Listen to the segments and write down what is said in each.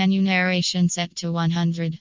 Menu narration set to 100.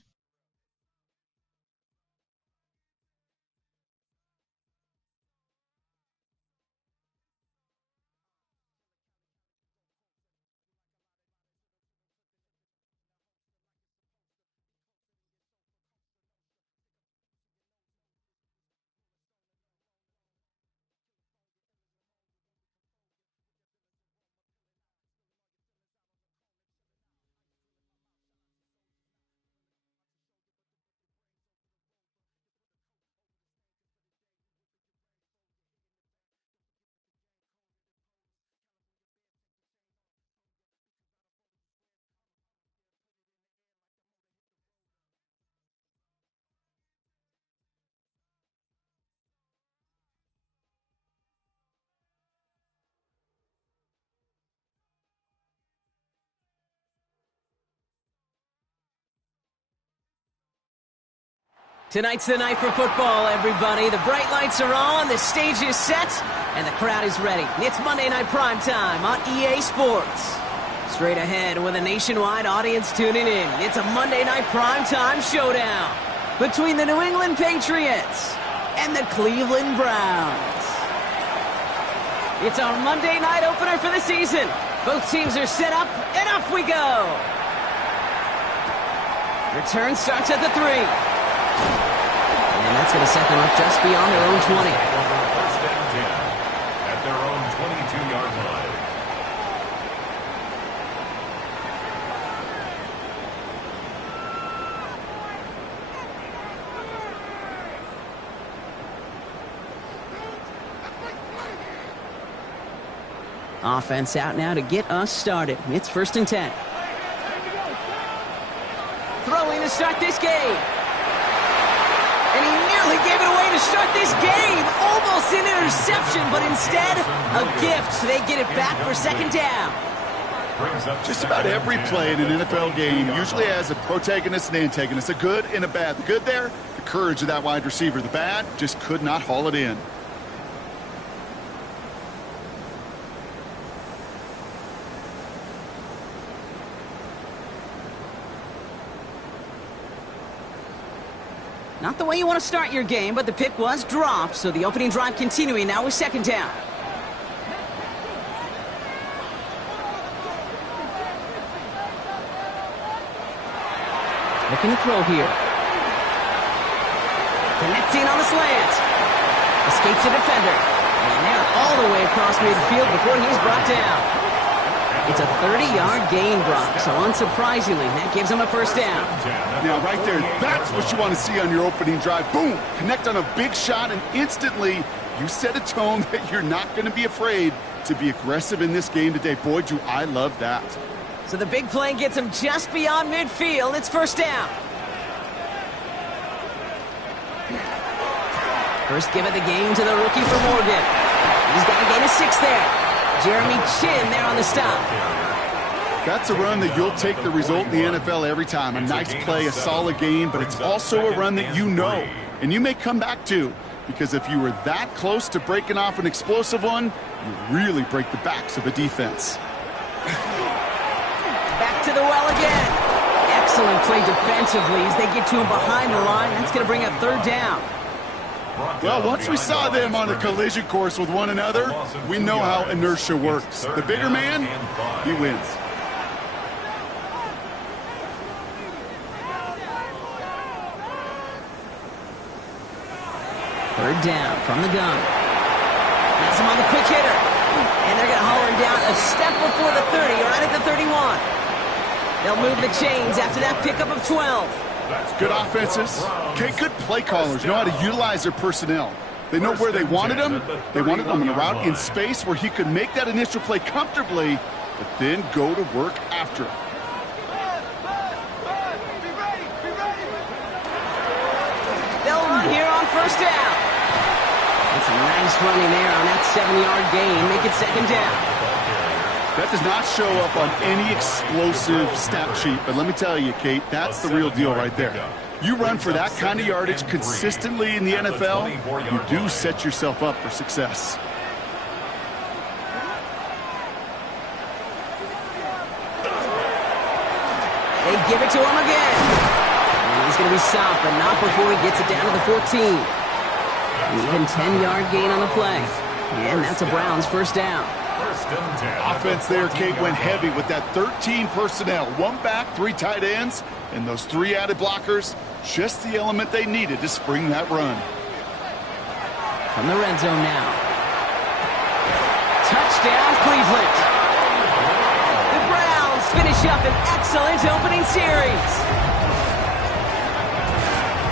Tonight's the night for football, everybody. The bright lights are on, the stage is set, and the crowd is ready. It's Monday Night Primetime on EA Sports. Straight ahead with a nationwide audience tuning in, it's a Monday Night Primetime showdown between the New England Patriots and the Cleveland Browns. It's our Monday night opener for the season. Both teams are set up, and off we go. Return starts at the 3. And that's going to set them up just beyond their own 20. First and 10 at their own 22-yard line. Offense out now to get us started. It's 1st and 10. Throwing to start this game. And he nearly gave it away to start this game. Almost an interception, but instead, a gift. They get it back for 2nd down. Just about every play in an NFL game usually has a protagonist and antagonist, a good and a bad. The good there, the courage of that wide receiver. The bad, just could not haul it in. Not the way you want to start your game, but the pick was dropped, so the opening drive continuing now with 2nd down. Looking to throw here. Connecting on the slant. Escapes the defender. And they're all the way across midfield before he's brought down. It's a 30-yard gain, Brock, so unsurprisingly, that gives him a 1st down. Now, right there, that's what you want to see on your opening drive. Boom! Connect on a big shot, and instantly, you set a tone that you're not going to be afraid to be aggressive in this game today. Boy, do I love that. So the big play gets him just beyond midfield. It's 1st down. First give of the game to the rookie for Morgan. He's got a gain of 6 there. Jeremy Chin there on the stop. That's a run that you'll take the result in the NFL every time. A nice play, a solid game, but it's also a run that you know, and you may come back to, because if you were that close to breaking off an explosive one, you really break the backs of a defense. Back to the well again. Excellent play defensively as they get to him behind the line. That's going to bring up 3rd down. Well, once we saw them on a collision course with one another, we know how inertia works. The bigger man, he wins. Third down from the gun. That's him on the quick hitter. And they're going to haul him down a step before the 30, or right at the 31. They'll move the chains after that pickup of 12. Good offenses. Okay, good play callers know how to utilize their personnel. They know where they wanted him. They wanted him in a route in space where he could make that initial play comfortably, but then go to work after it. They'll run here on 1st down. That's a nice running there on that 7-yard gain. Make it 2nd down. That does not show up on any explosive stat sheet, but let me tell you, Kate, that's the real deal right there. You run for that kind of yardage consistently in the NFL, you do set yourself up for success. They give it to him again. And he's going to be stopped, but not before he gets it down to the 14. An even 10-yard gain on the play. And that's a Browns first down. Offense there, Kate, went heavy with that 13 personnel. One back, 3 tight ends, and those 3 added blockers. Just the element they needed to spring that run. From the red zone now. Touchdown, Cleveland. The Browns finish up an excellent opening series.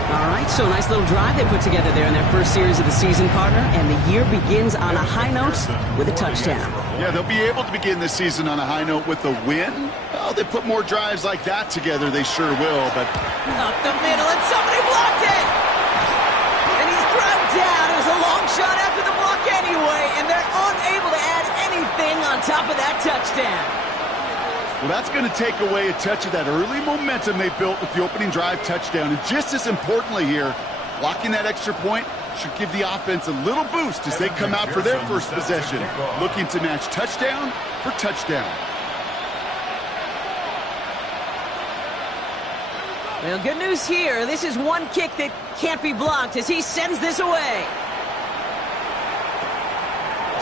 All right, so a nice little drive they put together there in their first series of the season, partner, and the year begins on a high note with a touchdown. Yeah, they'll be able to begin the season on a high note with a win. Oh, they put more drives like that together, they sure will, but... Up the middle, and somebody blocked it! And he's dragged down. It was a long shot after the block anyway, and they're unable to add anything on top of that touchdown. Well, that's going to take away a touch of that early momentum they built with the opening drive touchdown. And just as importantly here, blocking that extra point should give the offense a little boost as they come out for their first possession, looking to match touchdown for touchdown. Well, good news here. This is one kick that can't be blocked as he sends this away.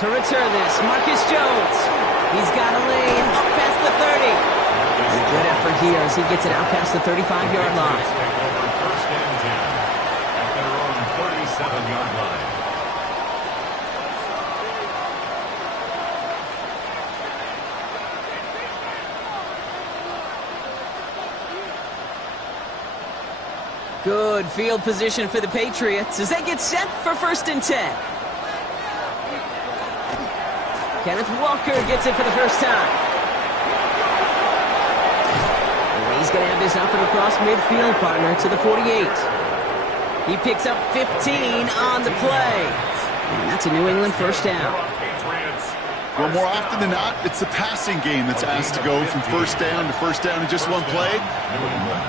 To return this, Marcus Jones. He's got a lane up past the 30. And a good effort here as he gets it out past the 35-yard line. First and 10 at their own 37-yard line. Good field position for the Patriots as they get set for first and 10. Kenneth Walker gets it for the first time. And he's going to have this up and across midfield, partner, to the 48. He picks up 15 on the play. And that's a New England first down. Well, more often than not, it's the passing game that's asked to go from first down in just one play.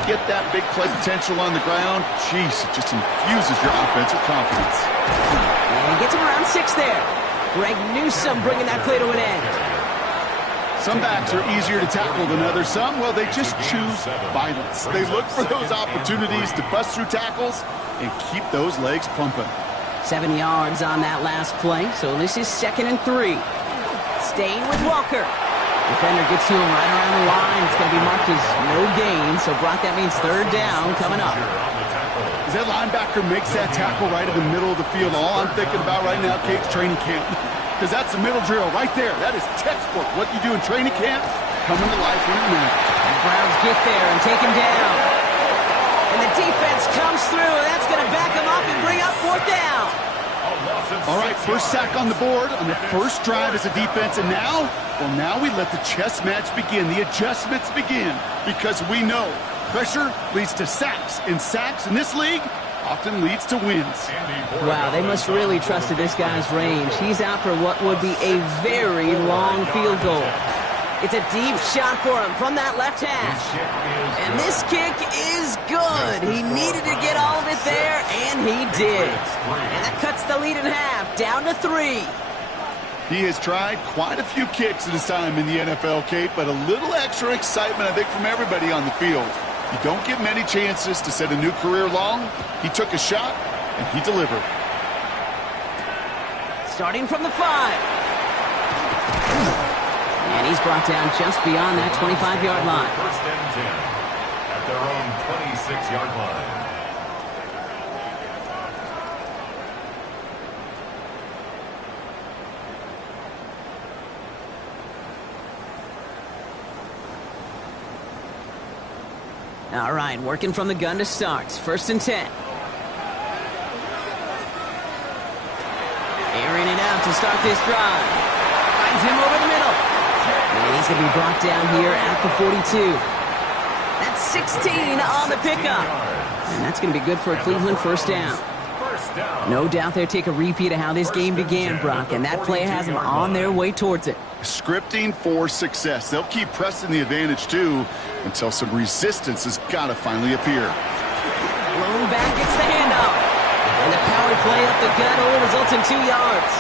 Get that big play potential on the ground. Jeez, it just infuses your offense with confidence. And he gets him around 6 there. Greg Newsome bringing that play to an end. Some backs are easier to tackle than others. Some, well, they just choose violence. They look for those opportunities to bust through tackles and keep those legs pumping. 7 yards on that last play, so this is 2nd and 3. Staying with Walker. Defender gets to him right around the line. It's going to be marked as no gain, so Brock, that means 3rd down coming up. As that linebacker makes that tackle right in the middle of the field, all I'm thinking about right now, Kate's training camp. Because that's a middle drill right there. That is textbook. What you do in training camp, coming to life when it matters. The Browns get there and take him down. And the defense comes through. That's going to back him up and bring up 4th down. All right, first sack on the board on the first drive as a defense. And now, well, now we let the chess match begin. The adjustments begin. Because we know pressure leads to sacks, and sacks in this league often leads to wins. Wow, they must really trust this guy's range. He's out for what would be a very long field goal. It's a deep shot for him from that left hash. And this kick is good. He needed to get all of it there, and he did. And that cuts the lead in half, down to 3. He has tried quite a few kicks in his time in the NFL, Kate, but a little extra excitement, I think, from everybody on the field. You don't get many chances to set a new career long. He took a shot, and he delivered. Starting from the 5. And he's brought down just beyond that 25-yard line. First and 10 at their own 26-yard line. All right, working from the gun to start. First and 10. Airing it out to start this drive. Finds him over the middle. And he's going to be brought down here at the 42. That's 16 on the pickup. And that's going to be good for a Cleveland first down. No doubt they'll take a repeat of how this game began, Brock, and that play has them on their way towards it. Scripting for success. They'll keep pressing the advantage, too, until some resistance has got to finally appear. Lone back gets the handoff. And the power play up the gut only results in 2 yards.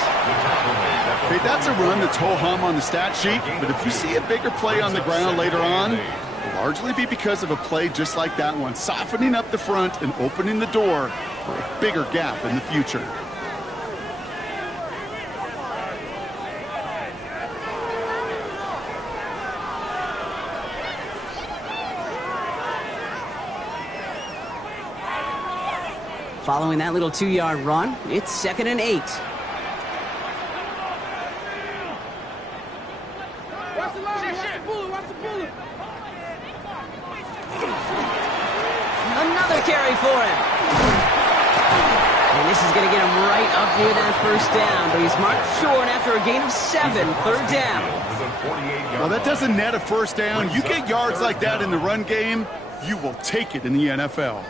Okay, that's a run that's ho-hum on the stat sheet, but if you see a bigger play on the ground later on, largely be because of a play just like that one, softening up the front and opening the door for a bigger gap in the future. Following that little 2-yard run, it's 2nd and 8. Another carry for him. And this is going to get him right up near that first down, but he's marked short after a gain of 7, 3rd down. Well, that doesn't net a first down. You get yards like that in the run game, you will take it in the NFL.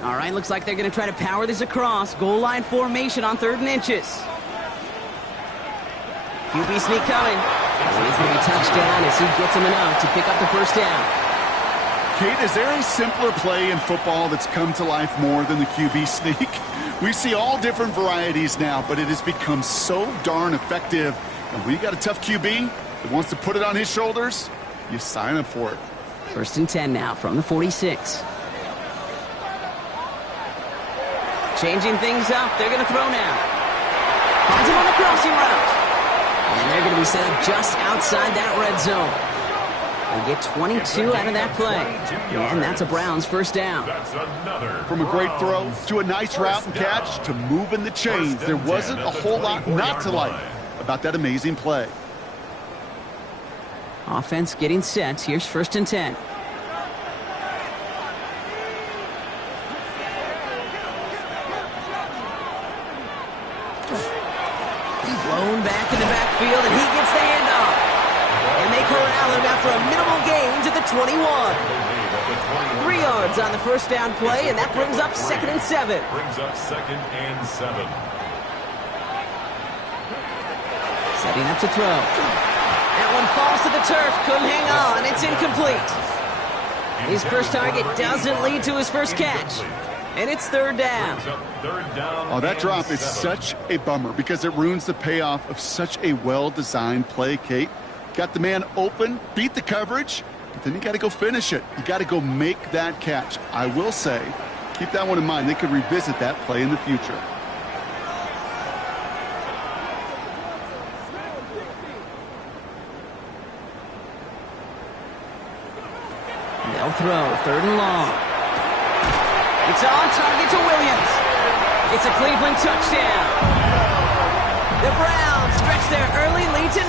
All right, looks like they're going to try to power this across. Goal line formation on 3rd and inches. QB sneak coming. And he's going to be touchdown as he gets him enough to pick up the first down. Kate, is there a simpler play in football that's come to life more than the QB sneak? We see all different varieties now, but it has become so darn effective. And when you got a tough QB that wants to put it on his shoulders, you sign up for it. 1st and 10 now from the 46. Changing things up. They're going to throw now. Finds him on the crossing route. And they're going to be set up just outside that red zone. They get 22 out of that play. And that's a Browns first down. From a great throw to a nice route and catch to moving the chains, there wasn't a whole lot not to like about that amazing play. Offense getting set. Here's 1st and 10. Blown back in the backfield, and he gets the handoff. And they corral him after a minimal gain to the 21. 3 yards on the first down play, and that brings up 2nd and 7. Setting up to throw. That one falls to the turf. Couldn't hang on. It's incomplete. His first target doesn't lead to his first catch. And it's 3rd down. Oh, that drop is such a bummer because it ruins the payoff of such a well-designed play, Kate. Got the man open, beat the coverage, but then you got to go finish it. You got to go make that catch. I will say, keep that one in mind. They could revisit that play in the future. They'll throw 3rd and long. It's on target to Williams. It's a Cleveland touchdown. The Browns stretch their early lead to 9.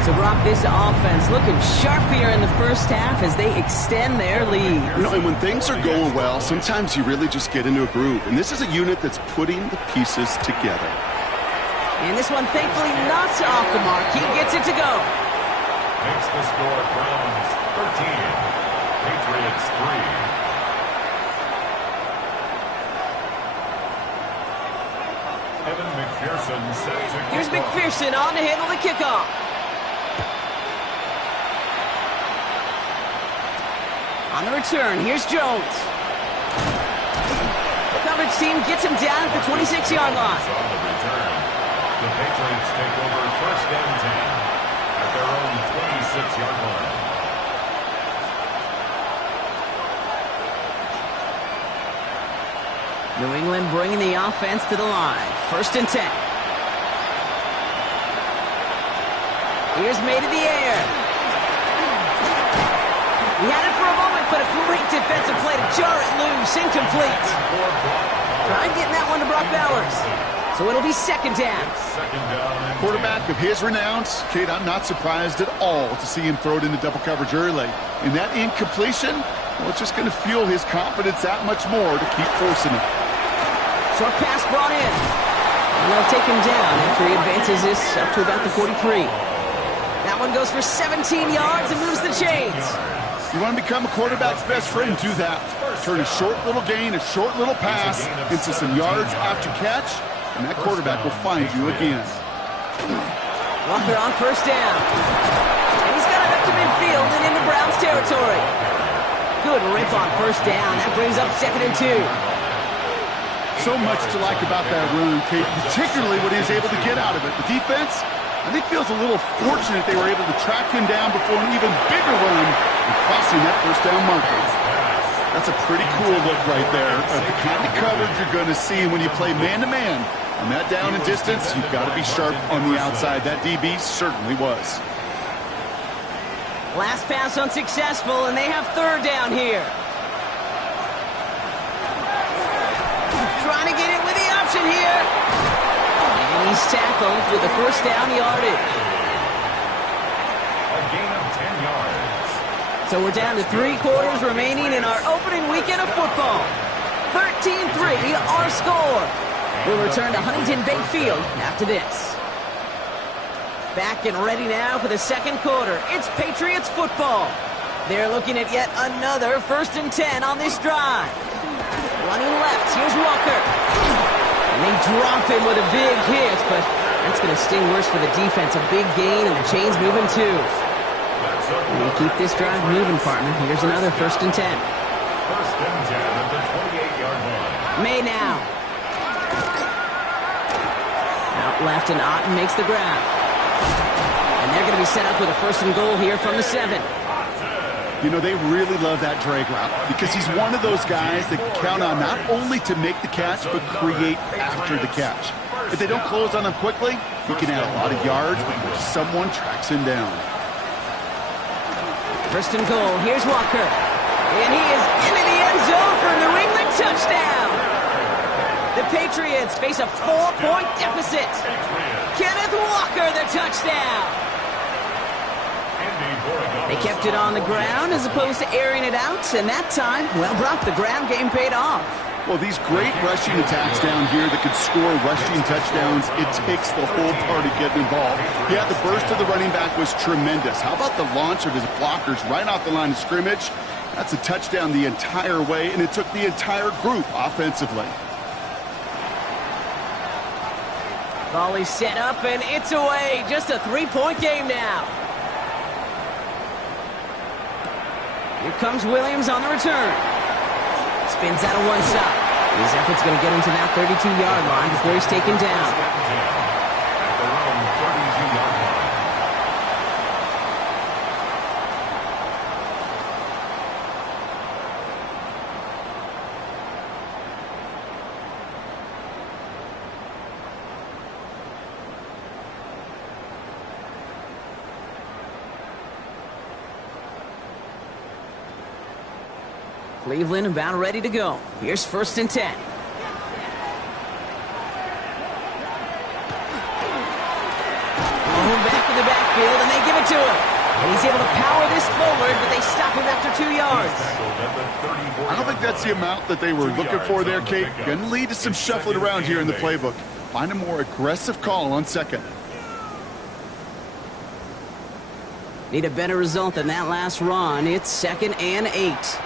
So, Brock, this offense looking sharp here in the first half as they extend their lead. You know, and when things are going well, sometimes you really just get into a groove. And this is a unit that's putting the pieces together. And this one, thankfully, not off the mark. He gets it to go. Makes the score Browns 13. Patriots 3. Evan McPherson set to Here's McPherson on to handle the kickoff. On the return, here's Jones. The coverage team gets him down at the 26-yard line. On the return, the Patriots take over 1st and 10 at their own 26-yard line. New England bringing the offense to the line. 1st and 10. Here's made in the air. He had it for a moment, but a great defensive play to jar it loose. Incomplete. Trying getting that one to Brock Bowers. So it'll be 2nd down. Quarterback of his renowns, Kate, I'm not surprised at all to see him throw it into double coverage early. And that incompletion, well, it's just going to fuel his confidence that much more to keep forcing it. Short pass brought in. And they'll take him down after he advances this up to about the 43. That one goes for 17 yards and moves the chains. You want to become a quarterback's best friend, do that. Turn a short little gain, a short little pass into some yards after catch, and that quarterback will find you again. Walker on 1st down. And he's got it up to midfield and into Browns territory. Good rip on 1st down. That brings up 2nd and 2. So much to like about that run, Kate, particularly what he was able to get out of it. The defense, I think, feels a little fortunate they were able to track him down before an even bigger run and crossing that first down marker. That's a pretty cool look right there of the kind of coverage you're going to see when you play man-to-man. On that down and distance, you've got to be sharp on the outside. That DB certainly was. Last pass unsuccessful, and they have third down here. Trying to get it with the option here. And he's tackled with the first down yardage. A gain of 10 yards. So we're down to 3 quarters remaining in our opening weekend of football. 13-3, our score. We'll return to Huntington Bank Field after this. Back and ready now for the second quarter. It's Patriots football. They're looking at yet another 1st and 10 on this drive. Running left, here's Walker. And they drop him with a big hit, but that's going to sting worse for the defense. A big gain, and the chain's moving too. We keep this drive moving, partner. Here's another 1st and 10. 1st and 10 at the 28-yard line. May now. Out left, and Otten makes the grab. And they're going to be set up with a 1st and goal here from the 7. You know, they really love that drag route because he's one of those guys that can count on not only to make the catch, but create after the catch. If they don't close on him quickly, he can add a lot of yards before someone tracks him down. 1st and goal. Here's Walker. And he is into the end zone for a New England touchdown. The Patriots face a 4-point deficit. Kenneth Walker, the touchdown. They kept it on the ground as opposed to airing it out, and that time, well, Brock, the ground game paid off. Well, these great rushing attacks down here that could score rushing touchdowns, it takes the whole party getting involved. Yeah, the burst of the running back was tremendous. How about the launch of his blockers right off the line of scrimmage? That's a touchdown the entire way, and it took the entire group offensively. Volley set up, and it's away. Just a 3-point game now. Here comes Williams on the return. Spins out of one side. His effort's going to get him to that 32-yard line before he's taken down. At their own 32-yard line. Cleveland about ready to go. Here's 1st and 10. Back in the backfield, and they give it to him. And he's able to power this forward, but they stop him after 2 yards. I don't think that's the amount that they were looking for there, Kate. Going to lead to some shuffling around here in the playbook. Find a more aggressive call on 2nd. Need a better result than that last run. It's 2nd and 8.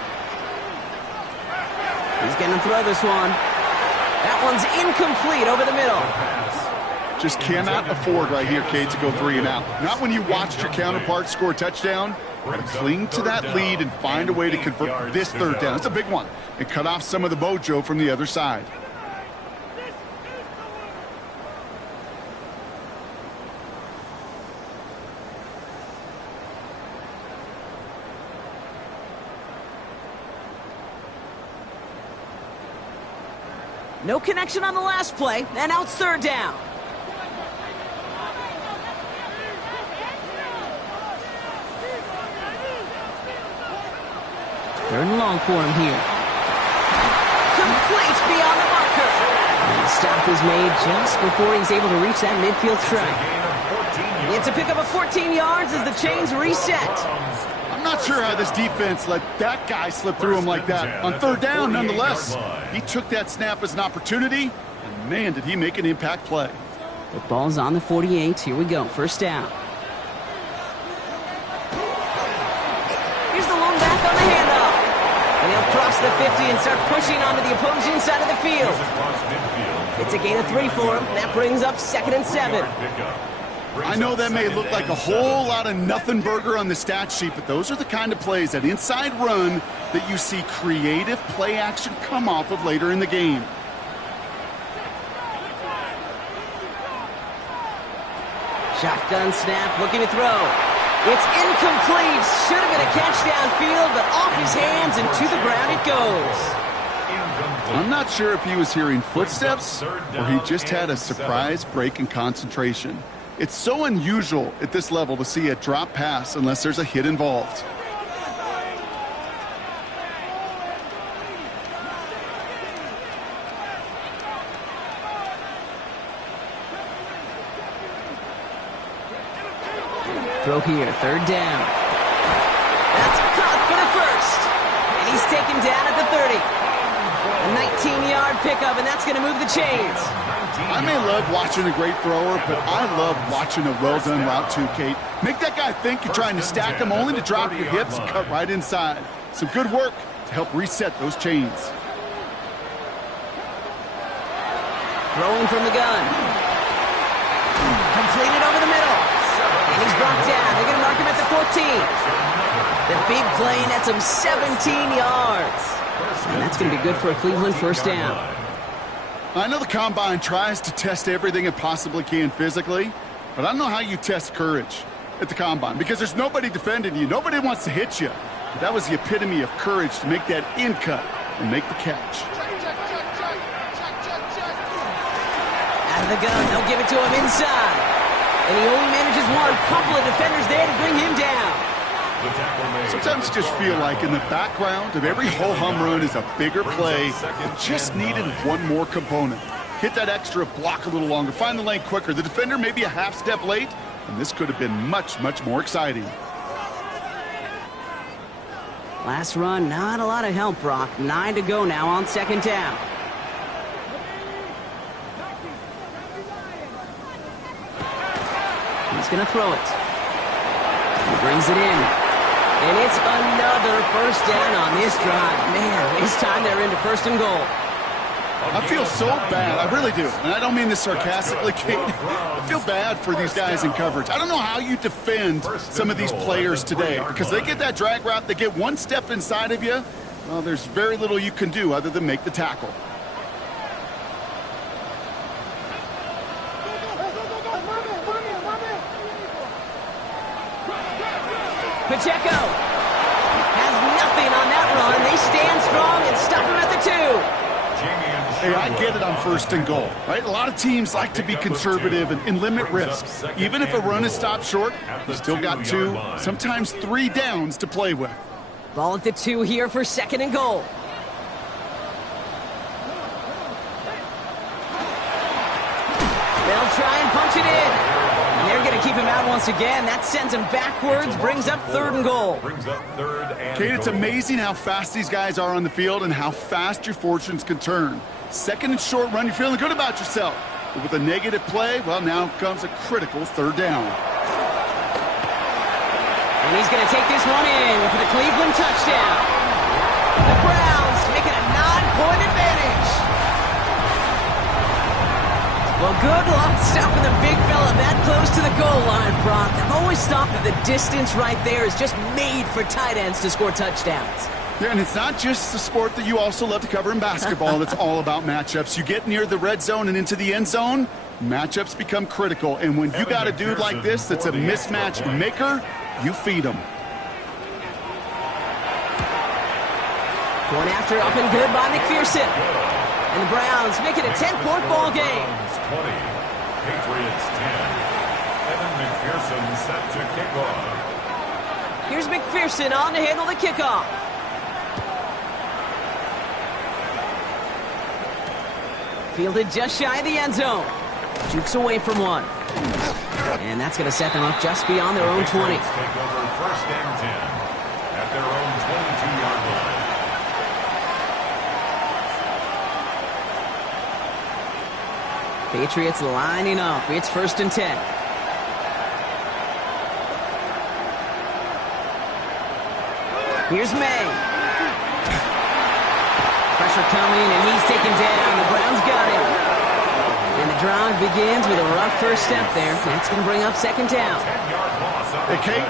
He's going to throw this one. That one's incomplete over the middle. Just cannot afford right here, Kate, to go 3 and out. Not when you watched your counterpart score a touchdown. Cling to that lead and find a way to convert this 3rd down. It's a big one. And cut off some of the mojo from the other side. No connection on the last play, and now it's 3rd down. Third and long for him here. Complete beyond the marker. And the stop is made just before he's able to reach that midfield strike. It's a pickup of 14 yards as the chains reset. I'm not sure how this defense let that guy slip through him like that. On 3rd down, nonetheless, he took that snap as an opportunity, and man, did he make an impact play. The ball's on the 48. Here we go. 1st down. Here's the lone back on the handoff. And he'll cross the 50 and start pushing onto the opposing side of the field. It's a gain of 3 for him. That brings up 2nd and 7. I know that may look like a whole lot of nothing burger on the stat sheet, but those are the kind of plays, that inside run, that you see creative play action come off of later in the game. Shotgun snap, looking to throw. It's incomplete. Should have been a catch downfield, but off his hands and to the ground it goes. I'm not sure if he was hearing footsteps or he just had a surprise break in concentration. It's so unusual at this level to see a drop pass unless there's a hit involved. Throw here, third down. That's caught for the first. And he's taken down at the 30. A 19-yard pickup, and that's going to move the chains. I may love watching a great thrower, but I love watching a well-done route too, Kate. Make that guy think you're trying to stack him only to drop your hips and cut right inside. Some good work to help reset those chains. Throwing from the gun. Completed over the middle. And he's brought down. They're going to mark him at the 14. The big play nets him 17 yards. And that's going to be good for a Cleveland first down. I know the Combine tries to test everything it possibly can physically, but I don't know how you test courage at the Combine because there's nobody defending you. Nobody wants to hit you. But that was the epitome of courage to make that in cut and make the catch. Out of the gun. They'll give it to him inside. And he only manages one. Couple of defenders there to bring him down. Sometimes you just feel like in the background of every ho-hum run is a bigger play. It just needed one more component. Hit that extra block a little longer. Find the lane quicker. The defender may be a half step late, and this could have been much, much more exciting. Last run, not a lot of help, Brock. 9 to go now on second down. He's going to throw it. He brings it in. And it's another first down on this drive. Man, this time they're into first and goal. I feel so bad. I really do. And I don't mean this sarcastically, Kate. I feel bad for these guys in coverage. I don't know how you defend some of these players today because they get that drag route, they get one step inside of you. Well, there's very little you can do other than make the tackle. Pacheco has nothing on that run. They stand strong and stop him at the 2. Hey, I get it on first and goal, right? A lot of teams like to be conservative and limit risks. Even if a run is stopped short, you still got 2, sometimes 3 downs to play with. Ball at the 2 here for second and goal. They'll try and punch it in. And they're going to keep him out once again. That sends him backwards, brings up third and goal. Kate, it's amazing how fast these guys are on the field and how fast your fortunes can turn. Second and short run, you're feeling good about yourself. But with a negative play, well, now comes a critical third down. And he's going to take this one in for the Cleveland touchdown. The Browns make it a 9-point advantage. Well, good luck stopping the big fella that close to the goal line, Brock. I've always thought that the distance right there is just made for tight ends to score touchdowns. Yeah, and it's not just the sport that you also love to cover in basketball. It's all about matchups. You get near the red zone and into the end zone, matchups become critical. And when you got a dude like this that's a mismatch maker, you feed him. Going after up and good by McPherson. And the Browns make it a 10-point ball game. 20, Patriots 10. Evan McPherson set to kick off. Here's McPherson on to handle the kickoff. Fielded just shy of the end zone. Jukes away from one. And that's going to set them up just beyond their own 20. Take over first and 10 at their own 22-yard line. Patriots lining up. It's first and 10. Here's May. Pressure coming, and he's taken down. The Browns got him. And the drive begins with a rough first step there. That's going to bring up second down. Hey, Kate,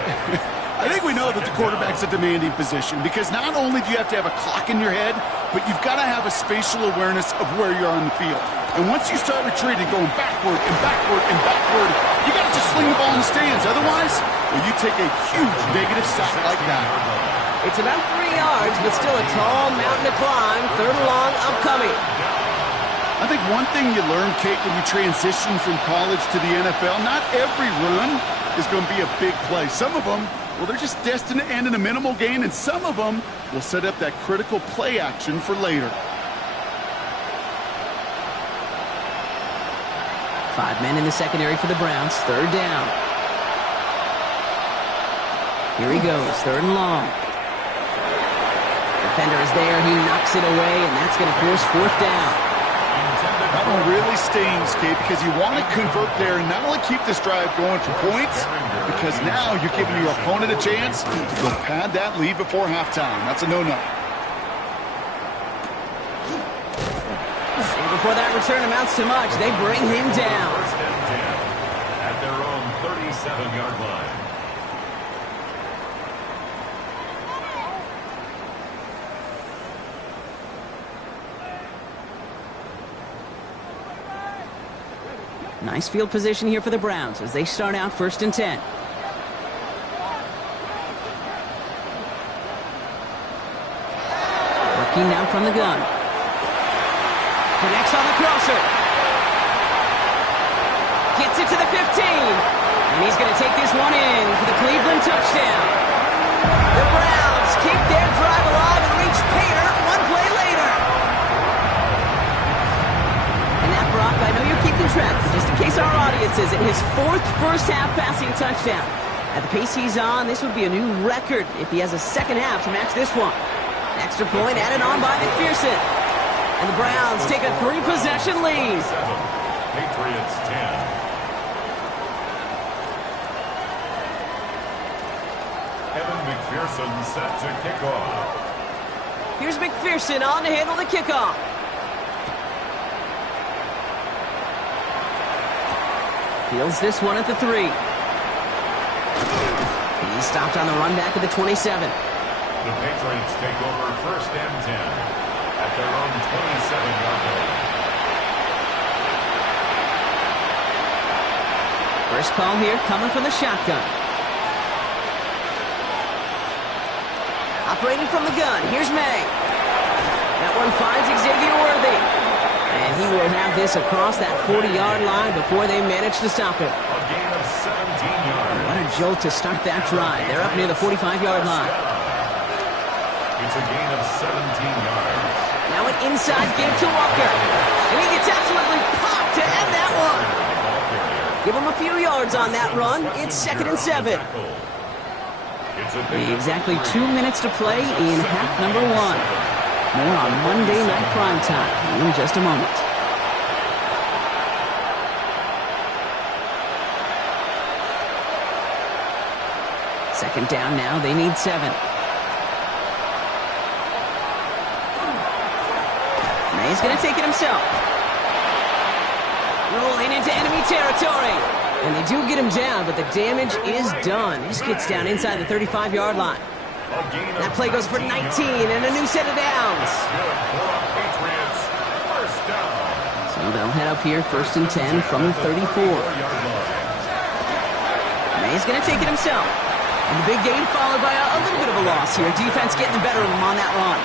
I think we know that the quarterback's a demanding position because not only do you have to have a clock in your head, but you've got to have a spatial awareness of where you are on the field. And once you start retreating, going backward and backward and backward, you got to just sling the ball in the stands. Otherwise, well, you take a huge negative sack like that. It's about 3 yards, but still a tall mountain to climb. 3rd and long upcoming. I think one thing you learn, Kate, when you transition from college to the NFL, not every run is going to be a big play. Some of them, well, they're just destined to end in a minimal gain, and some of them will set up that critical play action for later. 5 men in the secondary for the Browns. 3rd down. Here he goes. 3rd and long. Defender is there. He knocks it away, and that's going to force 4th down. That one really stings, Kate, because you want to convert there and not only keep this drive going for points, because now you're giving your opponent a chance to go pad that lead before halftime. That's a no-no. Before that return amounts to much, they bring him down. 1st and 10 at their own 37-yard line. Nice field position here for the Browns as they start out 1st and 10. Working now from the gun. Connects on the crosser. Gets it to the 15. And he's going to take this one in for the Cleveland touchdown. The Browns keep their drive alive and reach Pater 1 play later. And that, Brock, I know you're keeping track, but just in case our audience isn't, his 4th first-half passing touchdown. At the pace he's on, this would be a new record if he has a second half to match this one. Extra point added on by McPherson. And the Browns take a 3-possession lead. 7, Patriots 10. Evan McPherson set to kick off. Here's McPherson on to handle the kickoff. Fields this one at the 3. He's stopped on the run back at the 27. The Patriots take over 1st and 10 at their own 27-yard line. First call here coming from the shotgun. Operating from the gun, here's May. That one finds Xavier Worthy. And he will have this across that 40-yard line before they manage to stop him. A gain of 17 yards. What a jolt to start that drive. They're up near the 45-yard line. It's a gain of 17 yards. Now an inside give to Walker. And he gets absolutely popped to end that one. Give him a few yards on that run. It's 2nd and 7. Exactly 2 minutes to play in half number 1. More on Monday Night Primetime in just a moment. Second down now. They need 7. May's going to take it himself. Rolling into enemy territory. And they do get him down, but the damage is done. This gets down inside the 35-yard line. That play goes for 19 and a new set of downs. So they'll head up here 1st and 10 from the 34. May's going to take it himself. And the big gain followed by a little bit of a loss here. Defense getting the better of him on that run.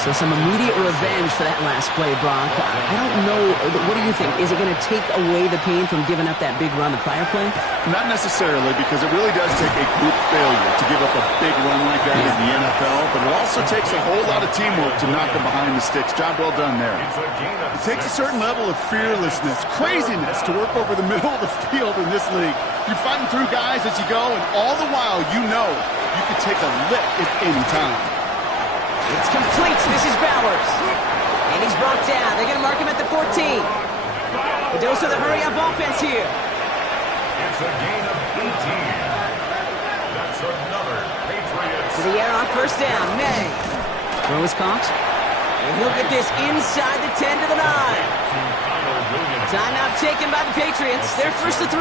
So some immediate revenge for that last play, Brock. I don't know. What do you think? Is it going to take away the pain from giving up that big run the prior play? Not necessarily, because it really does take a group failure to give up a big run like that in the NFL, but it also takes a whole lot of teamwork to knock them behind the sticks. Job well done there. It takes a certain level of fearlessness, craziness to work over the middle of the field in this league. You're fighting through guys as you go, and all the while you know you can take a lick at any time. It's complete. This is Bowers. And he's brought down. They're going to mark him at the 14. The dose of the hurry-up offense here. It's a gain of 18. That's another Patriots. To the air on 1st down. May. Throw is caught. And he'll get this inside the 10 to the 9. Timeout taken by the Patriots. They're 1st to 3.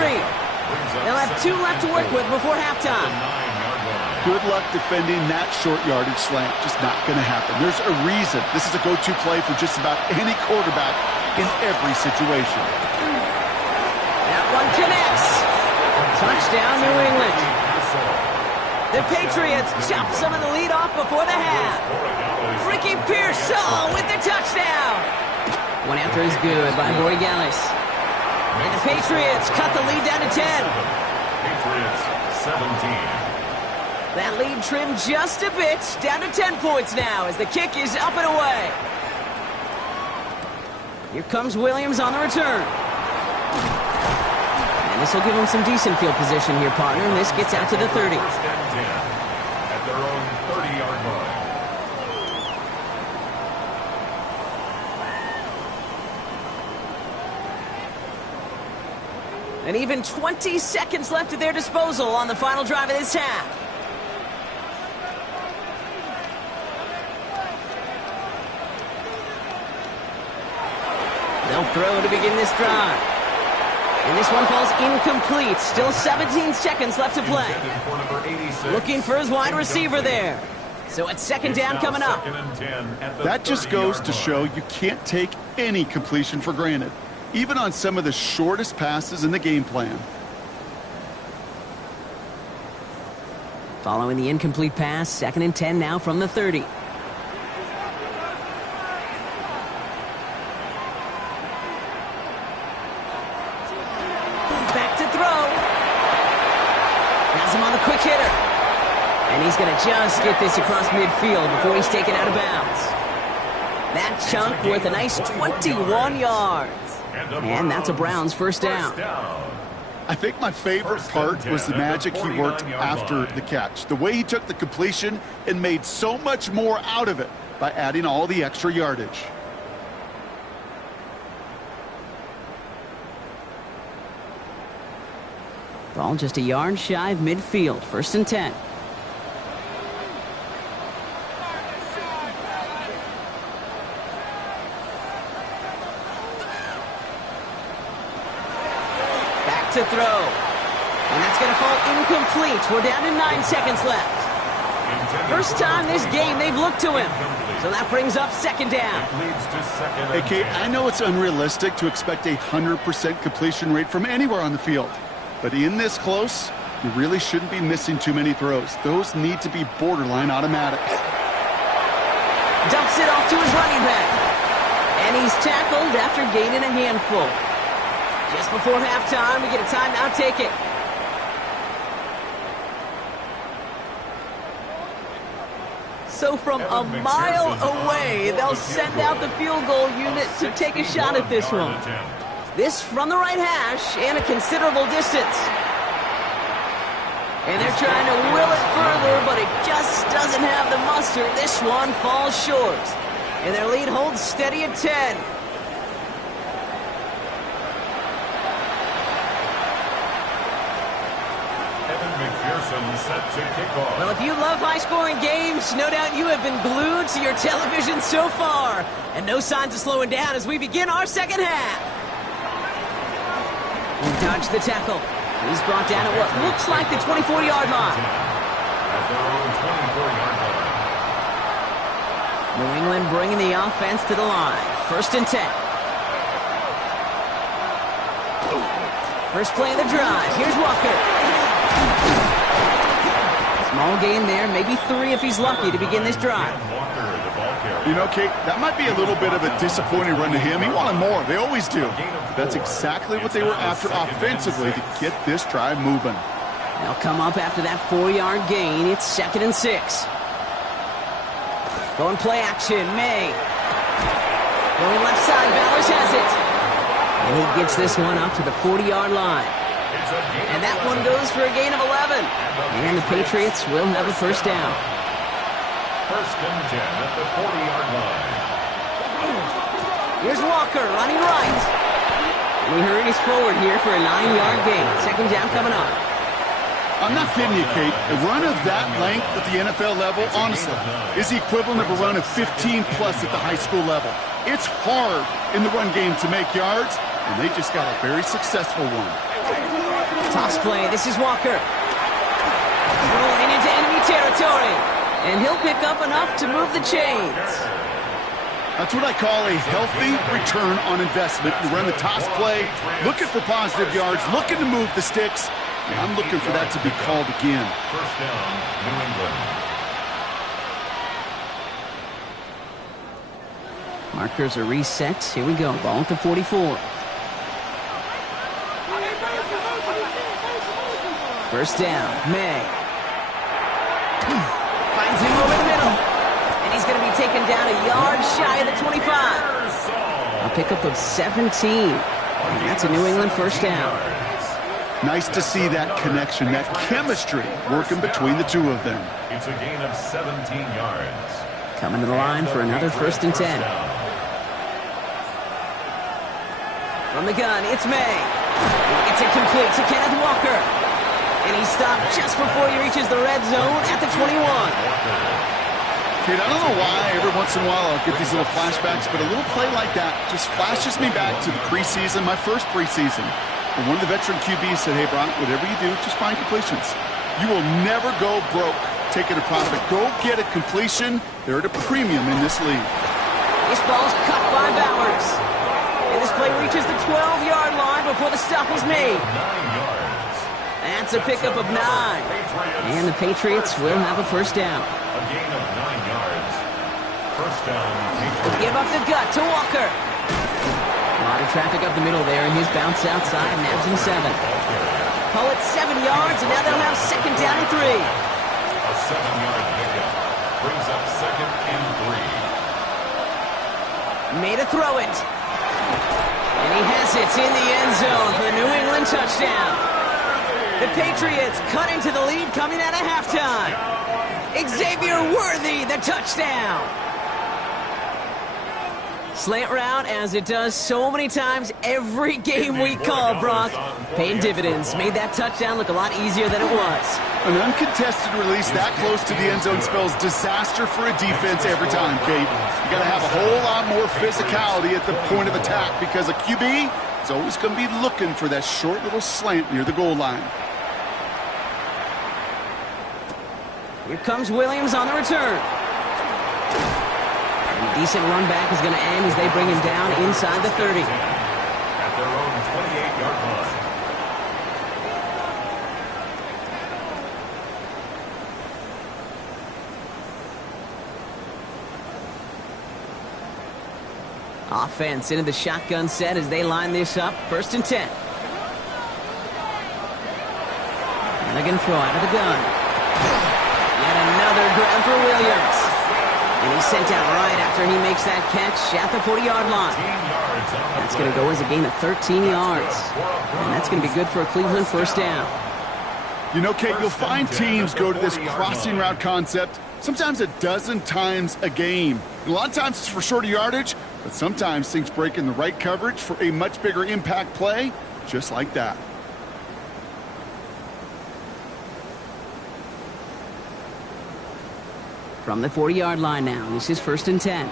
They'll have 2 left to work with before halftime. Good luck defending that short yardage slant. Just not going to happen. There's a reason this is a go-to play for just about any quarterback in every situation. That one connects. Touchdown, New England. The Patriots chop some of the lead off before the half. Ricky Pearsall with the touchdown. One after is good by Borregales. And the Patriots cut the lead down to 10. Patriots 17. That lead trimmed just a bit, down to 10 points now as the kick is up and away. Here comes Williams on the return. And this will give him some decent field position here, partner. And this gets out to the 30. First and 10 at their own 30-yard line. And even 20 seconds left at their disposal on the final drive of this half. They'll throw to begin this drive. And this one falls incomplete. Still 17 seconds left to play. Looking for his wide receiver there. So it's second down coming up. That just goes to show you can't take any completion for granted, even on some of the shortest passes in the game plan. Following the incomplete pass, second and 10 now from the 30. Back to throw. Has him on the quick hitter. And he's going to just get this across midfield before he's taken out of bounds. That chunk worth a nice 21 yards. And that's a Browns first down. I think my favorite part was the magic he worked after the catch. The way he took the completion and made so much more out of it by adding all the extra yardage. Ball just a yard shy of midfield. First and 10. Back to throw. And that's going to fall incomplete. We're down to 9 seconds left. First time this game they've looked to him. So that brings up second down. Hey, Kate, I know it's unrealistic to expect a 100% completion rate from anywhere on the field. But in this close, you really shouldn't be missing too many throws. Those need to be borderline automatic. Dumps it off to his running back. And he's tackled after gaining a handful. Just before halftime, we get a timeout ticket. So from a mile away, they'll send out the field goal unit to take a shot at this one. This from the right hash and a considerable distance. And they're trying to will it further, but it just doesn't have the muster. This one falls short. And their lead holds steady at 10. Set to kick off. Well, if you love high-scoring games, no doubt you have been glued to your television so far. And no signs of slowing down as we begin our second half. And dodge the tackle. He's brought down at what looks like the 24-yard line. At their own 24-yard line. New England bringing the offense to the line. First and 10. First play of the drive. Here's Walker. Small gain there, maybe 3 if he's lucky to begin this drive. You know, Kate, that might be a little bit of a disappointing run to him. He wanted more. They always do. That's exactly what they were after offensively to get this drive moving. They'll come up after that 4-yard gain. It's second and 6. Going play action, May. Going left side, Bowers has it. And he gets this one up to the 40-yard line. And that one goes for a gain of 11. And the Patriots will have a first down. First and 10 at the 40-yard line. Here's Walker running right. And he hurries forward here for a 9-yard gain. Second down coming up. I'm not kidding you, Kate. A run of that length at the NFL level, honestly, is the equivalent of a run of 15-plus at the high school level. It's hard in the run game to make yards, and they just got a very successful one. Toss play. This is Walker. Rolling into enemy territory. And he'll pick up enough to move the chains. That's what I call a healthy return on investment. You run the toss play, looking for positive yards, looking to move the sticks. And I'm looking for that to be called again. First down, New England. Markers are reset. Here we go. Ball at the 44. First down, May. Finds him over the middle. And he's going to be taken down a yard shy of the 25. A pickup of 17. And that's a New England first down. Nice to see that connection, that chemistry working between the two of them. It's a gain of 17 yards. Coming to the line for another first and 10. From the gun, it's May. It's incomplete to Kenneth Walker. And he stopped just before he reaches the red zone at the 21. Kid, I don't know why every once in a while I'll get these little flashbacks, but a little play like that just flashes me back to the preseason, my first preseason. And one of the veteran QBs said, hey, Brock, whatever you do, just find completions. You will never go broke taking a profit. Go get a completion. They're at a premium in this league. This ball's cut by Bowers. And this play reaches the 12-yard line before the stop is made. 9 yards. That's a pickup of 9. And the Patriots will have a first down. A gain of 9 yards. First down, Patriots. Give up the gut to Walker. A lot of traffic up the middle there, and his bounce outside nabs him 7. Pull it 7 yards, and now they'll have second down and 3. A 7-yard pickup. Brings up second and 3. Made a throw it. And he has it in the end zone for the New England touchdown. The Patriots cutting to the lead coming out of halftime. Xavier Worthy, the touchdown. Slant route, as it does so many times every game we call, Brock. Paying dividends. Made that touchdown look a lot easier than it was. An uncontested release that close to the end zone spells disaster for a defense every time, Kate. You got to have a whole lot more physicality at the point of attack because a QB is always going to be looking for that short little slant near the goal line. Here comes Williams on the return. And a decent run back is going to end as they bring him down inside the 30. At their own 28-yard line. Offense into the shotgun set as they line this up. First and 10. And they're going to throw out of the gun. Yet another grab for Williams. And he's sent out right after he makes that catch at the 40-yard line. That's going to go as a gain of 13 yards. And that's going to be good for a Cleveland first down. You know, Kate, you'll find teams go to this crossing route concept sometimes a dozen times a game. And a lot of times it's for shorter yardage, but sometimes things break in the right coverage for a much bigger impact play, just like that. From the 40-yard line now, this is first and 10.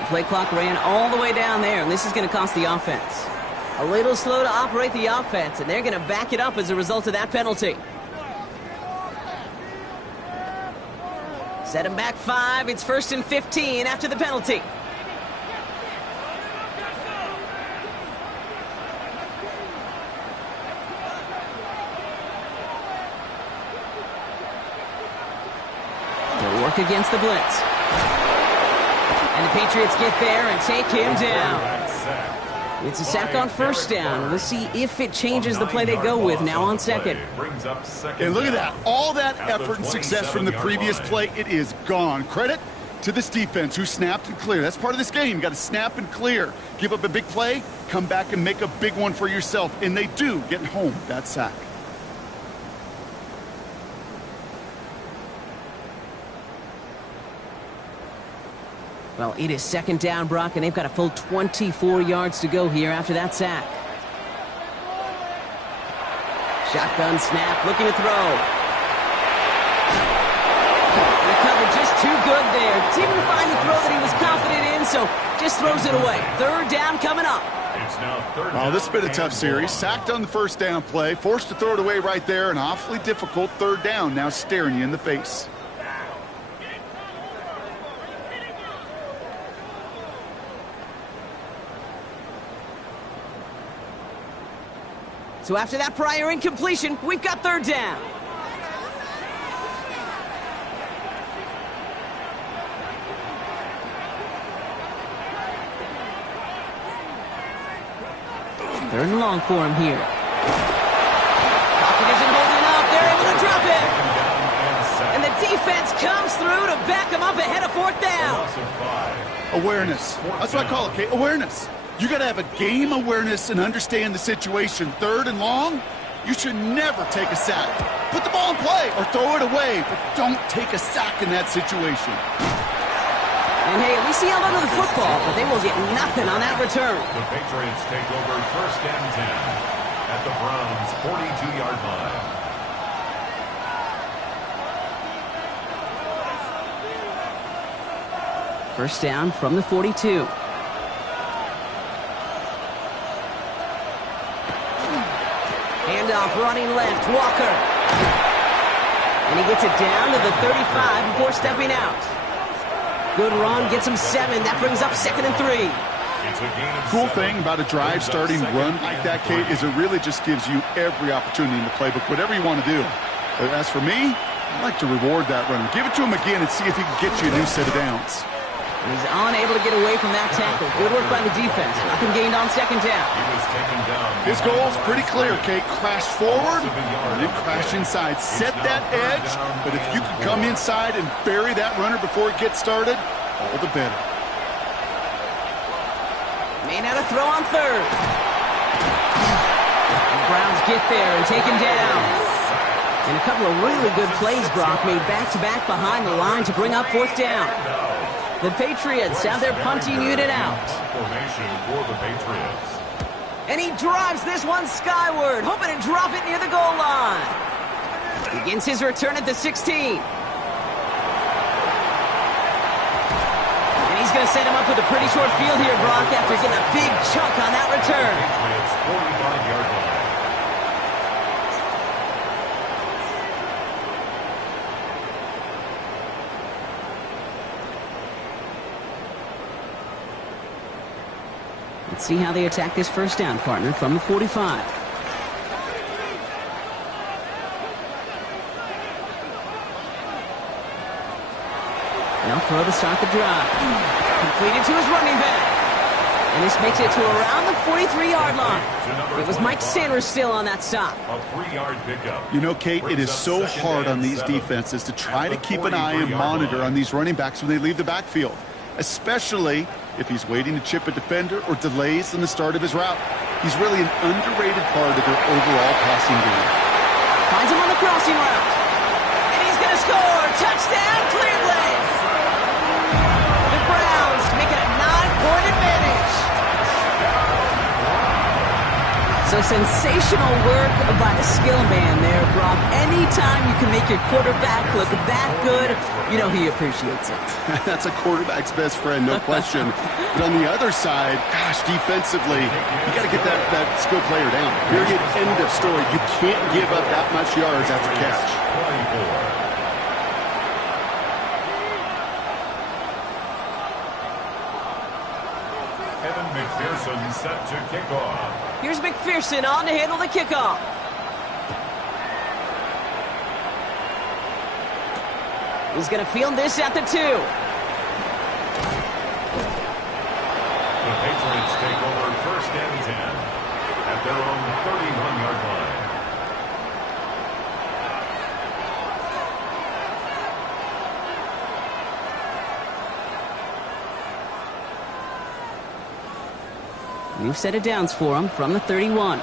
The play clock ran all the way down there, and this is going to cost the offense. A little slow to operate the offense, and they're going to back it up as a result of that penalty. Set him back 5. It's first and 15 after the penalty. They'll work against the blitz. And the Patriots get there and take him down. It's a sack on first down. We'll see if it changes the play they go with now on second. And look at that. All that effort and success from the previous play, it is gone. Credit to this defense who snapped and cleared. That's part of this game. You got to snap and clear. Give up a big play, come back and make a big one for yourself. And they do get home that sack. Well, it is second down, Brock, and they've got a full 24 yards to go here after that sack. Shotgun snap, looking to throw. And the cover just too good there. Didn't find the throw that he was confident in, so just throws it away. Third down coming up. It's now third Oh, this has been a down tough and series. long. Sacked on the first down play, forced to throw it away right there. An awfully difficult third down now staring you in the face. So after that prior incompletion, we've got third down. Third and long for him here. Pocket isn't holding up. They're able to drop it. And the defense comes through to back him up ahead of fourth down. Loss of 5. Awareness. That's what I call it, Kate. Awareness. You got to have a game awareness and understand the situation. Third and long, you should never take a sack. Put the ball in play or throw it away, but don't take a sack in that situation. And hey, at least he held onto the football, but they will get nothing on that return. The Patriots take over first and 10 at the Browns' 42-yard line. First down from the 42. Handoff running left, Walker. And he gets it down to the 35 before stepping out. Good run, gets him 7. That brings up 2nd and 3. It's a gain of Cool 7. thing about a drive Brings up starting 2nd run like that, Kate, and is it really just gives you every opportunity in the playbook, whatever you want to do. But as for me, I like to reward that run. Give it to him again and see if he can get you a new set of downs. He's unable to get away from that tackle. Good work by the defense. Nothing gained on second down. He was taken down. His goal's pretty clear, Kate. Crash forward and then crash inside. Set that edge, but if you can come inside and bury that runner before it gets started, all the better. May not have throw on third. And the Browns get there and take him down. And a couple of really good plays, Brock, made back-to-back behind the line to bring up fourth down. The Patriots have their punting unit out. Formation for the Patriots. And he drives this one skyward, hoping to drop it near the goal line. Begins his return at the 16. And he's going to set him up with a pretty short field here, Brock, after getting a big chunk on that return. Patriots 45-yard line. Let's see how they attack this first down, partner, from the 45. They'll throw to start the drive. Completed to his running back. And this makes it to around the 43-yard line. It was Mike Sanders still on that stop. A 3-yard pickup. You know, Kate, it is so hard on these defenses to try to keep an eye and monitor on these running backs when they leave the backfield, especially if he's waiting to chip a defender or delays in the start of his route. He's really an underrated part of their overall passing game. Finds him on the crossing route. And he's going to score. Touchdown, Cleveland. The Browns make it a 9-point advantage. So sensational work by the skill man there, Brock. Anytime you can make your quarterback look that good, you know he appreciates it. That's a quarterback's best friend, no question. But on the other side, gosh, defensively, you got to get that skill player down. Period. End of story. You can't give up that much yards after catch. 24. Evan McPherson set to kick off. Here's McPherson on to handle the kickoff. He's going to field this at the 2. The Patriots take over first and 10 at their own 31-yard line. New set of downs for him from the 31.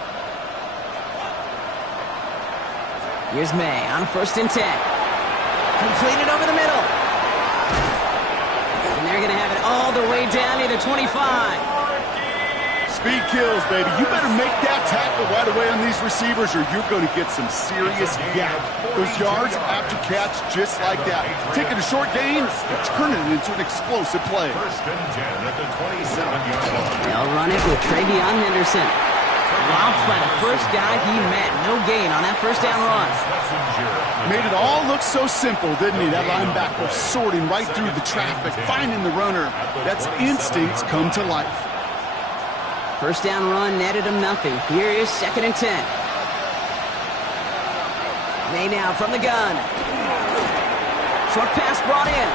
Here's May on 1st and 10. Completed over the middle. And they're going to have it all the way down near the 25. Speed kills, baby. You better make that tackle right away on these receivers or you're going to get some serious yak. Those yards after catch just like that. Taking a short gain and turning it into an explosive play. First and 10 at the 27-yard line. They'll run it with Travion Henderson. Dropped by the first guy he met. No gain on that first down run. Made it all look so simple, didn't he? That linebacker sorting right through the traffic, finding the runner. That's instincts come to life. First down run netted him nothing. Here is 2nd and 10. May now from the gun. Short pass brought in.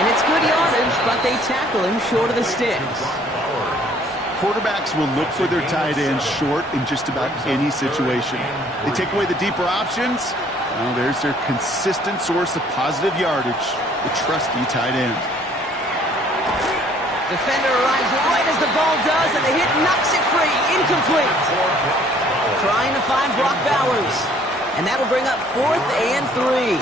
And it's good yardage, but they tackle him short of the sticks. Quarterbacks will look for their tight ends short in just about any situation. They take away the deeper options. Well, there's their consistent source of positive yardage, the trusty tight end. Defender arrives right as the ball does, and the hit knocks it free. Incomplete. Trying to find Brock Bowers. And that'll bring up 4th and 3.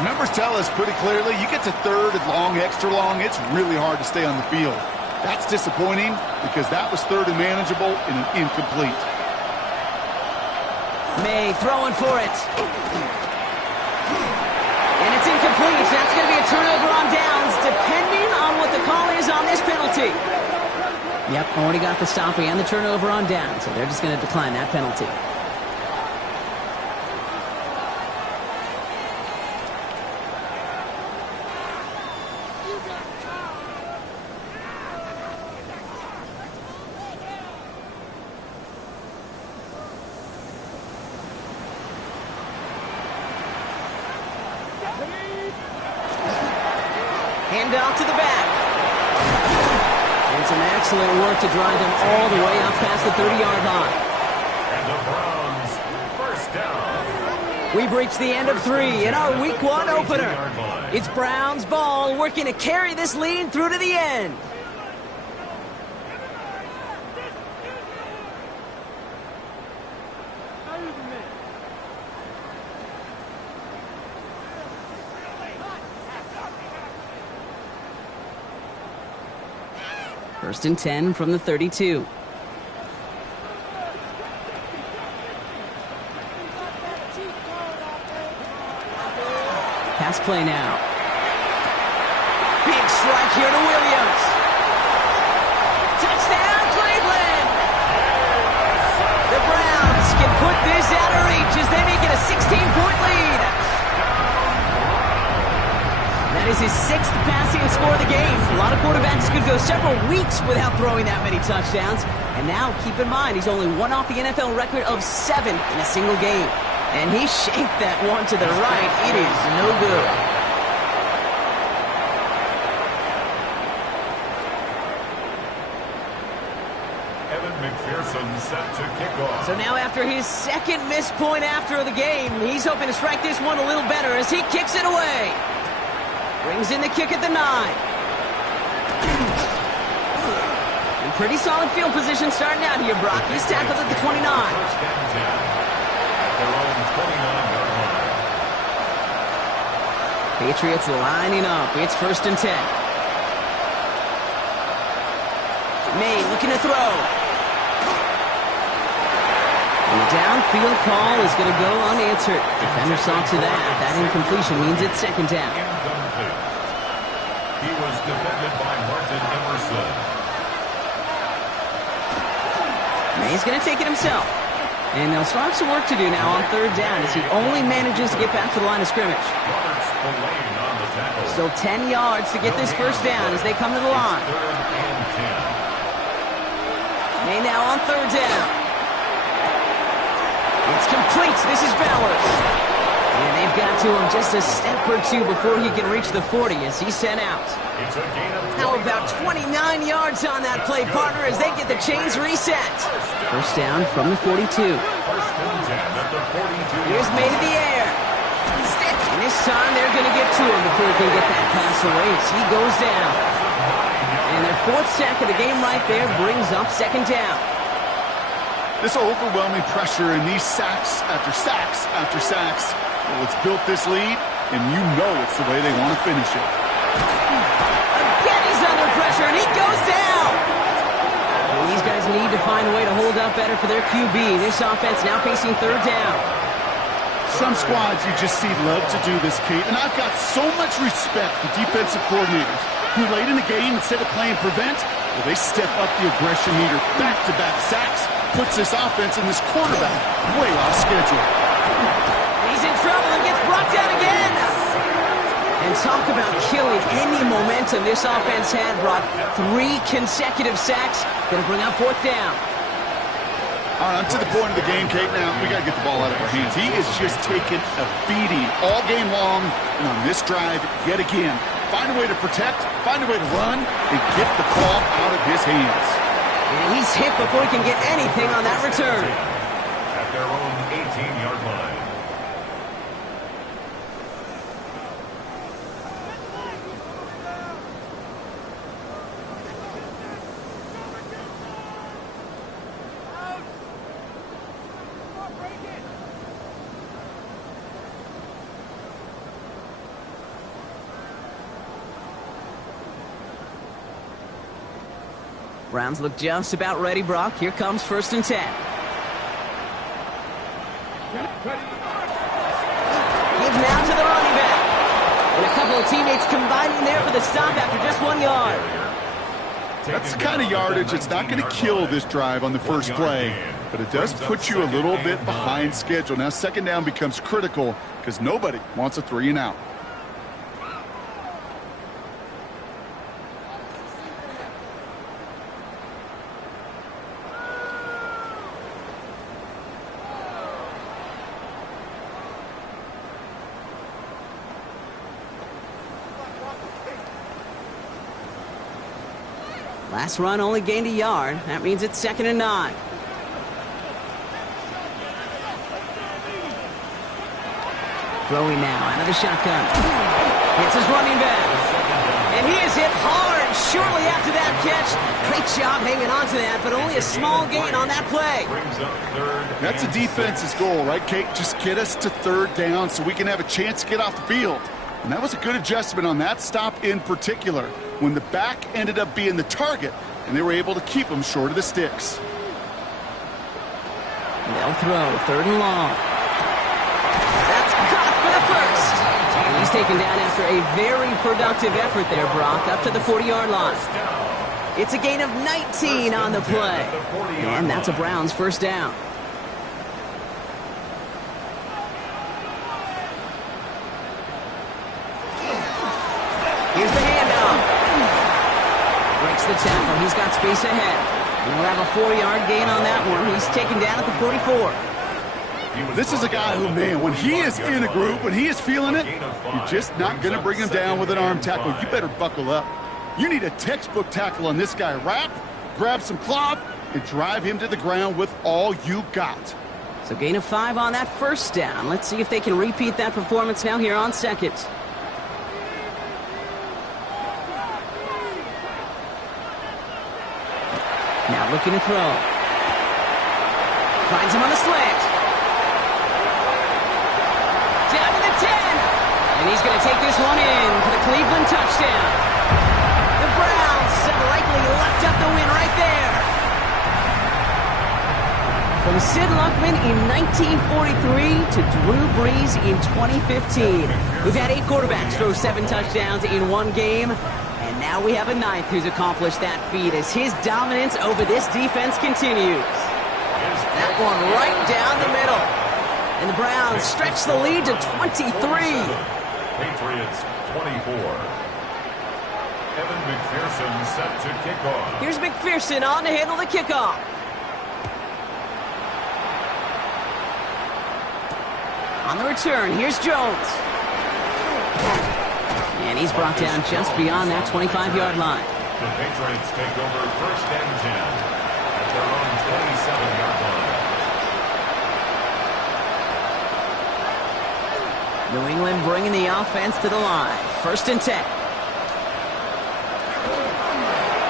The numbers tell us pretty clearly, you get to 3rd and long, extra long, it's really hard to stay on the field. That's disappointing because that was 3rd and manageable and an incomplete. May throwing for it. And it's incomplete. That's going to be a turnover on downs, depending on what the call is on this penalty. Yep, already got the stop and the turnover on down, so they're just going to decline that penalty. Handoff to the back. And some excellent work to drive them all the way up past the 30-yard line. And the Browns, first down. We've reached the end of 3 in our Week 1 opener. It's Browns ball working to carry this lead through to the end. First and 10 from the 32. Pass play now. Big strike here to Williams. Touchdown, Cleveland! The Browns can put this out of reach as they make it a 16-point lead. That is his 6th passing score of the game. A lot of quarterbacks could go several weeks without throwing that many touchdowns. And now, keep in mind, he's only one off the NFL record of 7 in a single game. And he shanked that one to the right. It is no good. Evan McPherson set to kick off. So now after his 2nd missed point after the game, he's hoping to strike this one a little better as he kicks it away. Brings in the kick at the 9. And pretty solid field position starting out here, Brock. He's tackled at the 29. First and 10 at their own 29-yard line. Patriots lining up. It's first and 10. May looking to throw. And the downfield call is going to go unanswered. Defender saw to that. That incompletion means it's 2nd down. Incomplete. He was defended by Martin Emerson. May's going to take it himself. And they'll start some work to do now on 3rd down as he only manages to get back to the line of scrimmage. Robert Spillane on the tackle. Still 10 yards to get this first down as they come to the line. 3rd and 10. May now on 3rd down. It's complete. This is Bowers. And they've got to him just a step or 2 before he can reach the 40 as he's sent out. It's a gain of How about 29 yards on that play, partner, as they get the chains reset. First down from the 42. first and 10 at the 42. Here's May to the air. Stick. And this time they're going to get to him before he can get that pass away as he goes down. And their 4th sack of the game right there brings up 2nd down. This overwhelming pressure and these sacks after sacks after sacks, well, it's built this lead, and you know it's the way they want to finish it. Again, he's under pressure, and he goes down. These guys need to find a way to hold up better for their QB. This offense now facing third down. Some squads you just see love to do this, Kate, and I've got so much respect for defensive coordinators who late in the game, instead of playing prevent, well, they step up the aggression meter. Back-to-back sacks puts this offense and this quarterback way off schedule. He's in trouble and gets brought down again. And talk about killing any momentum this offense had. Brought 3 consecutive sacks. Going to bring up fourth down. All right, I'm to the point of the game, Kate. Now, we got to get the ball out of our hands. He is just taking a beating all game long. And on this drive, yet again, find a way to protect, find a way to run, and get the ball out of his hands. And he's hit before he can get anything on that return. At their own 18-yard line. Browns look just about ready, Brock. Here comes 1st and 10. Give now to the running back. And a couple of teammates combining there for the stop after just 1 yard. That's the kind of yardage that's not going to kill this drive on the first play, but it does put you a little bit behind schedule. Now, second down becomes critical because nobody wants a 3 and out. Last run only gained a yard. That means it's 2nd and 9. Throwing now out of the shotgun. It's his running back. And he is hit hard shortly after that catch. Great job hanging on to that, but only a small gain on that play. That's a defense's goal, right, Kate? Just get us to 3rd down so we can have a chance to get off the field. And that was a good adjustment on that stop in particular, when the back ended up being the target, and they were able to keep him short of the sticks. They'll throw 3rd and long. That's caught for the first. And he's taken down after a very productive effort there, Brock, up to the 40-yard line. It's a gain of 19 on the play. And that's a Browns first down. Here's the handoff. Breaks the tackle. He's got space ahead. And we'll have a 4-yard gain on that one. He's taken down at the 44. This is a guy who, man, when he is in a group, when he is feeling it, you're just not going to bring him down with an arm tackle. You better buckle up. You need a textbook tackle on this guy. Wrap, grab some cloth, and drive him to the ground with all you got. So gain of 5 on that first down. Let's see if they can repeat that performance now here on 2nd. Now looking to throw. Finds him on the slant. Down to the 10. And he's going to take this one in for the Cleveland touchdown. The Browns have likely locked up the win right there. From Sid Luckman in 1943 to Drew Brees in 2015. We've had 8 quarterbacks throw 7 touchdowns in one game. And now we have a 9th who's accomplished that feat as his dominance over this defense continues. That one right down the middle. And the Browns stretch the lead to 23. Patriots 24. Evan McPherson set to kick off. Here's McPherson on to handle the kickoff. On the return, here's Jones. And he's brought down just beyond that 25-yard line. The Patriots take over 1st and 10 at their own 27-yard line. New England bringing the offense to the line. 1st and 10.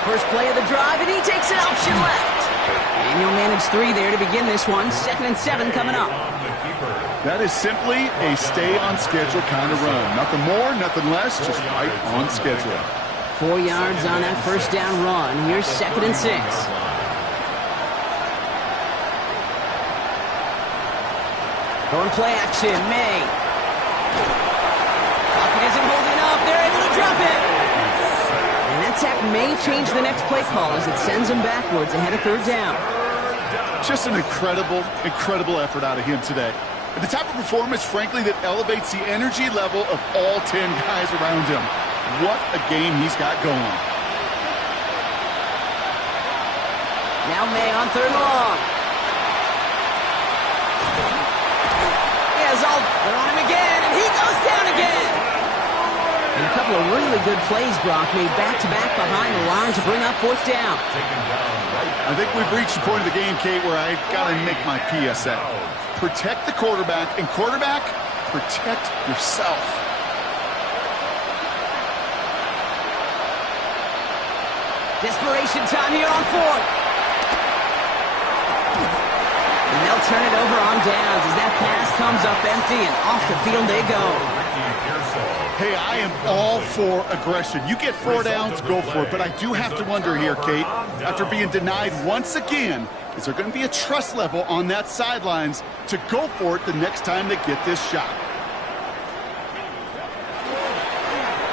First play of the drive, and he takes an option left. And he'll manage 3 there to begin this one. 2nd and 7 coming up. That is simply a stay-on-schedule kind of run. Nothing more, nothing less, just right on schedule. 4 yards on that first down run. Here's 2nd and 6. Going play action, May. Pocket isn't holding up. They're able to drop it. And that sack may change the next play call as it sends them backwards ahead of third down. Just an incredible effort out of him today. And the type of performance, frankly, that elevates the energy level of all 10 guys around him. What a game he's got going. Now May on third and long. They're on him again, and he goes down again. And a couple of really good plays, Brock, made back-to-back behind the line to bring up fourth down. I think we've reached the point of the game, Kate, where I got to make my PSA. Protect the quarterback, and quarterback, protect yourself. Desperation time here on fourth. And they'll turn it over on downs as that pass comes up empty, and off the field they go. Hey, I am all for aggression. You get 4 downs, go for it. But I do have to wonder here, Kate, after being denied once again, is there going to be a trust level on that sidelines to go for it the next time they get this shot?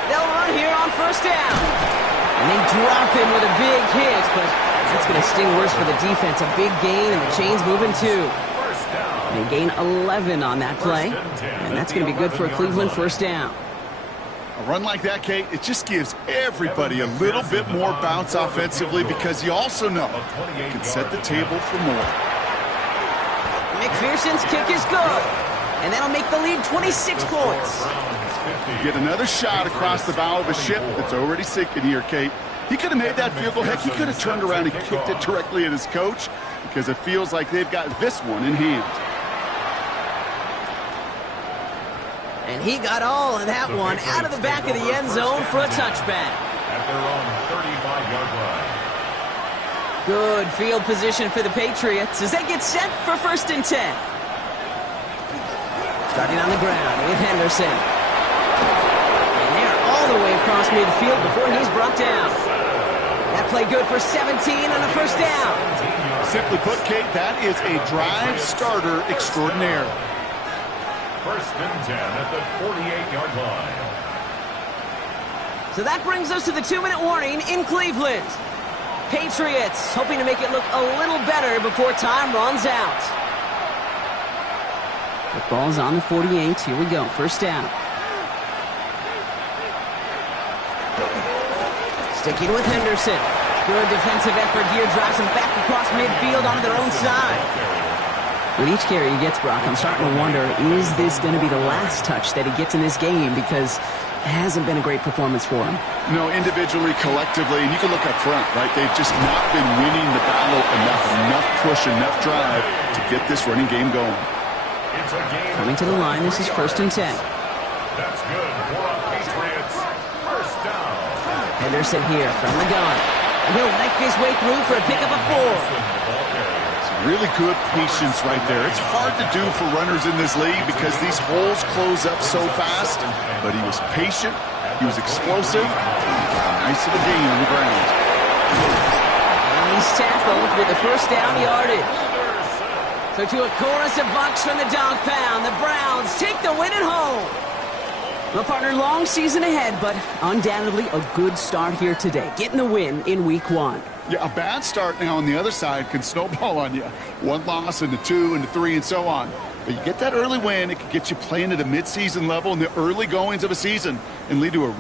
They'll run here on first down. And they drop him with a big hit, but that's going to sting worse for the defense. A big gain, and the chain's moving too. They gain 11 on that play, and that's going to be good for a Cleveland first down. A run like that, Kate, it just gives everybody a little bit more bounce offensively because you also know it can set the table for more. McPherson's kick is good, and that'll make the lead 26 points. Get another shot across the bow of a ship that's already sinking here, Kate. He could have made that field goal. Heck, he could have turned around and kicked it directly at his coach because it feels like they've got this one in hand. And he got all of that one out of the back of the end zone for a touchback. At their own 35-yard line. Good field position for the Patriots as they get set for first and 10. Starting on the ground with Henderson. And they're all the way across midfield before he's brought down. That play good for 17 on a first down. Simply put, Kate, that is a drive starter extraordinaire. First and 10 at the 48-yard line. So that brings us to the 2-minute warning in Cleveland. Patriots hoping to make it look a little better before time runs out. The ball's on the 48. Here we go. First down. Sticking with Henderson. Good defensive effort here. Drives him back across midfield onto their own side. With each carry he gets, Brock, I'm starting to wonder, is this going to be the last touch that he gets in this game? Because it hasn't been a great performance for him. No, individually, collectively, and you can look up front, right? They've just not been winning the battle enough push, enough drive to get this running game going. Coming to the line, this is first and 10. That's good for a Patriots first down. Henderson here from the gun. And he'll knife his way through for a pickup of 4. Really good patience right there. It's hard to do for runners in this league because these holes close up so fast. But he was patient, he was explosive, nice little gain on the ground. And he's tackled with the first down yardage. So to a chorus of bucks from the dog pound, the Browns take the win at home. Well, partner, long season ahead, but undoubtedly a good start here today, getting the win in week 1. Yeah, a bad start now on the other side can snowball on you. 1 loss into 2 into 3 and so on. But you get that early win, it can get you playing at a midseason level in the early goings of a season and lead to a